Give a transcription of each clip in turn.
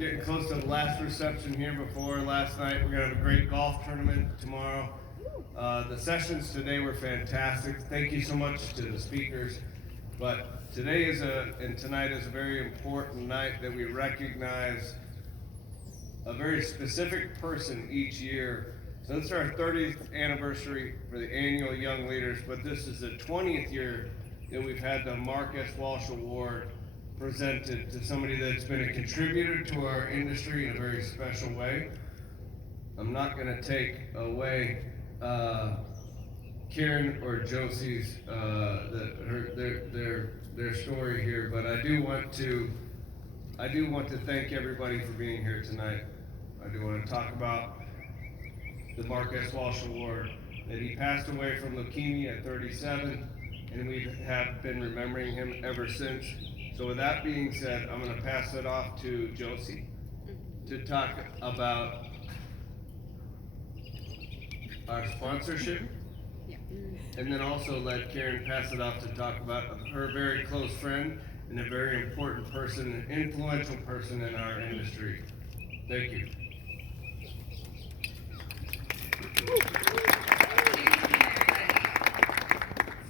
Getting close to the last reception here before last night. We're gonna have a great golf tournament tomorrow. The sessions today were fantastic. Thank you so much to the speakers. But today and tonight is a very important night that we recognize a very specific person each year. So this is our 30th anniversary for the annual Young Leaders, but this is the 20th year that we've had the Mark S. Walsh Award presented to somebody that's been a contributor to our industry in a very special way. I'm not going to take away Karen or Josie's their story here, but I do want to thank everybody for being here tonight. I do want to talk about the Mark S. Walsh Award, that he passed away from leukemia at 37, and we have been remembering him ever since. So with that being said, I'm going to pass it off to Josie to talk about our sponsorship, and then also let Karen pass it off to talk about her very close friend and a very important person, an influential person in our industry. Thank you.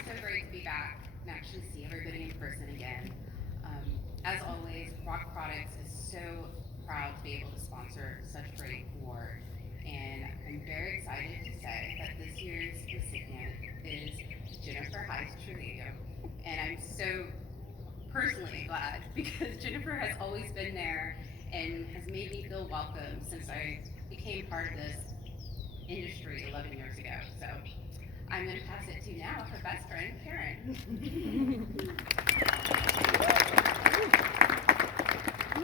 So great to be back and actually see everybody in person again. As always, Rock Products is so proud to be able to sponsor such a great award. And I'm very excited to say that this year's recipient is Jennifer Hise-Trujillo. And I'm so personally glad because Jennifer has always been there and has made me feel welcome since I became part of this industry 11 years ago. So I'm going to pass it to now her best friend, Karen.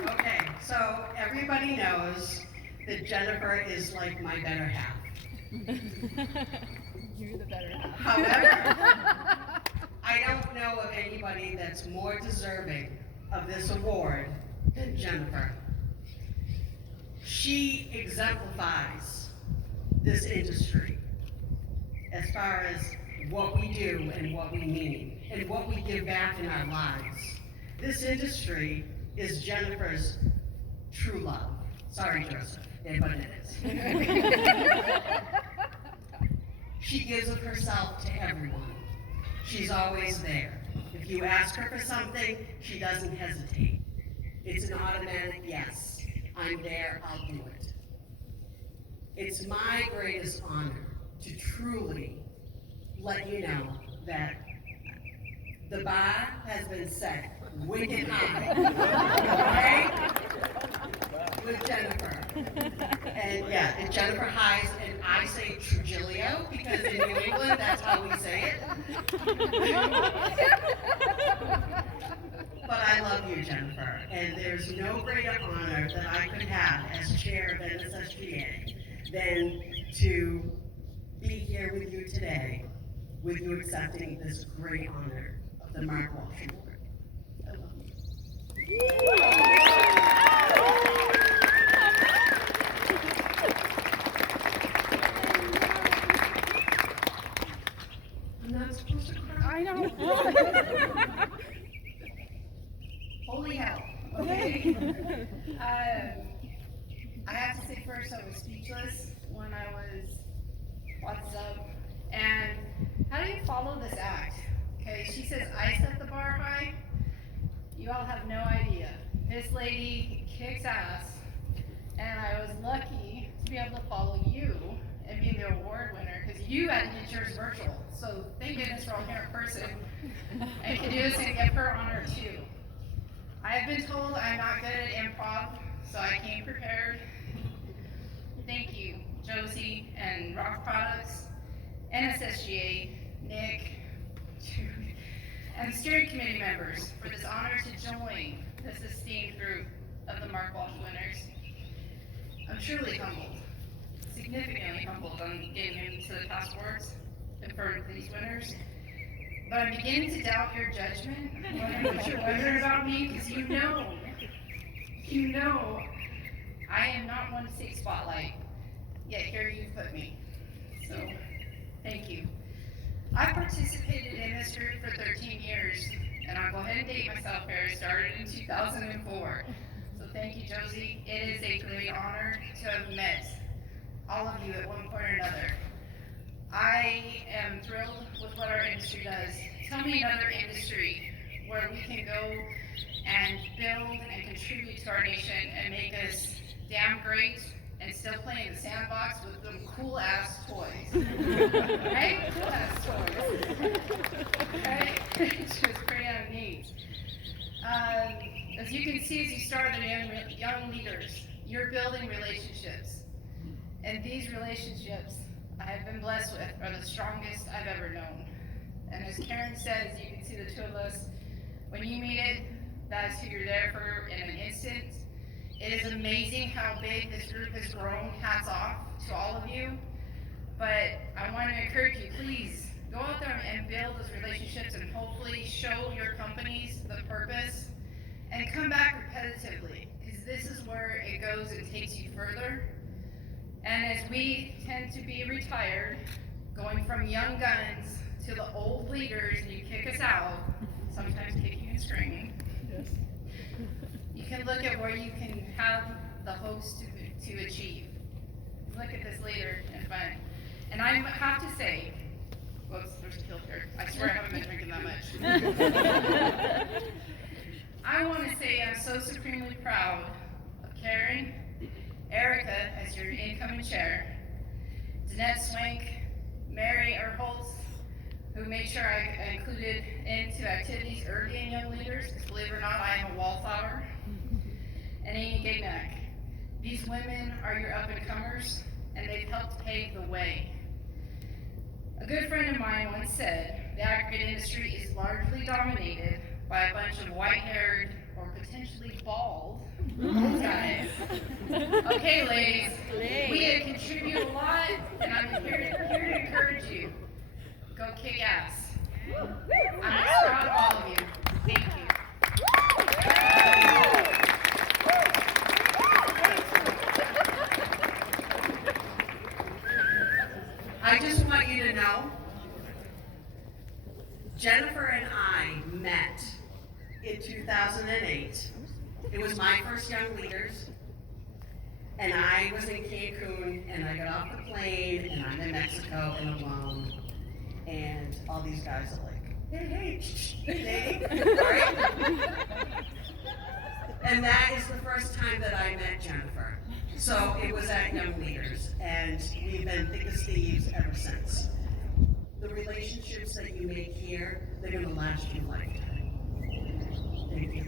Okay, so everybody knows that Jennifer is like my better half. You're the better half. However, I don't know of anybody that's more deserving of this award than Jennifer. She exemplifies this industry as far as what we do and what we mean and what we give back in our lives. This industry is Jennifer's true love. Sorry, Joseph, but it is. She gives of herself to everyone. She's always there. If you ask her for something, she doesn't hesitate. It's an automatic yes. I'm there, I'll do it. It's my greatest honor to truly let you know that the bar has been set wicked high, okay? With Jennifer. And yeah, it's Jennifer Hise, and I say Trujillo because in New England, that's how we say it. But I love you, Jennifer, and there's no greater honor that I could have as chair of NSSGA than to be here with you today, with you accepting this great honor of the Mark Walsh Award. I love you. I'm not supposed to cry. I know. Holy hell. Okay. I have to say first I was speechless when I was what's up. And how do you follow this act? Okay, she says I set the bar high. You all have no idea. This lady kicks ass. And I was lucky to be able to follow you and be the award winner because you had to get yours virtual. So thank goodness we're all here in person and can do this and give her honor too. I've been told I'm not good at improv, so I came prepared. Thank you, Josie and Rock Products, NSSGA, Nick, and steering committee members for this honor to join this esteemed group of the Mark Walsh winners. I'm truly humbled, significantly humbled on getting into the past awards in front of these winners. But I'm beginning to doubt your judgment, what you're wondering about me, because you know, I am not one to take spotlight, yet here you've put me. So, thank you. I participated in this group for 13 years, and I'll go ahead and date myself here. I started in 2004. So thank you, Josie. It is a great honor to have met all of you at one point or another. I am thrilled with what our industry does. Tell me another industry where we can go and build and contribute to our nation and make us damn great and still play in the sandbox with them cool ass toys. Right? Cool ass toys. Right? It's just pretty neat. As you can see, as you start the young leaders, you're building relationships. And these relationships I have been blessed with are the strongest I've ever known. And as Karen says, you can see the two of us, when you meet it, that's who you're there for in an instant. It is amazing how big this group has grown. Hats off to all of you. But I want to encourage you, please, go out there and build those relationships and hopefully show your companies the purpose and come back repetitively, because this is where it goes and takes you further. And as we tend to be retired, going from young guns to the old leaders, and you kick us out, sometimes kicking and screaming. Yes. You can look at where you can have the hopes to achieve. Look at this leader in front. And I have to say, whoops, there's a filter. I swear I haven't been drinking that much. I want to say I'm so supremely proud of Karen, Erica as your incoming chair, Danette Swank, Mary Erholtz, who made sure I included into activities early in young leaders, because believe it or not, I am a wallflower, and Amy Gagnac. These women are your up-and-comers, and they've helped pave the way. A good friend of mine once said, the aggregate industry is largely dominated by a bunch of white-haired or potentially bald guys. Okay, ladies, we contribute a lot, and I'm here to encourage you. Go kick ass. I'm proud of all of you. Thank you. I just want you to know, Jennifer and I met in 2008. It was my first Young Leaders, and I was in Cancun, and I got off the plane, and I'm in Mexico and alone, and all these guys are like, hey, right? And that is the first time that I met Jennifer. So it was at Young Leaders, and we've been thick as thieves ever since. The relationships that you make here, they're gonna last you a lifetime. Thank you.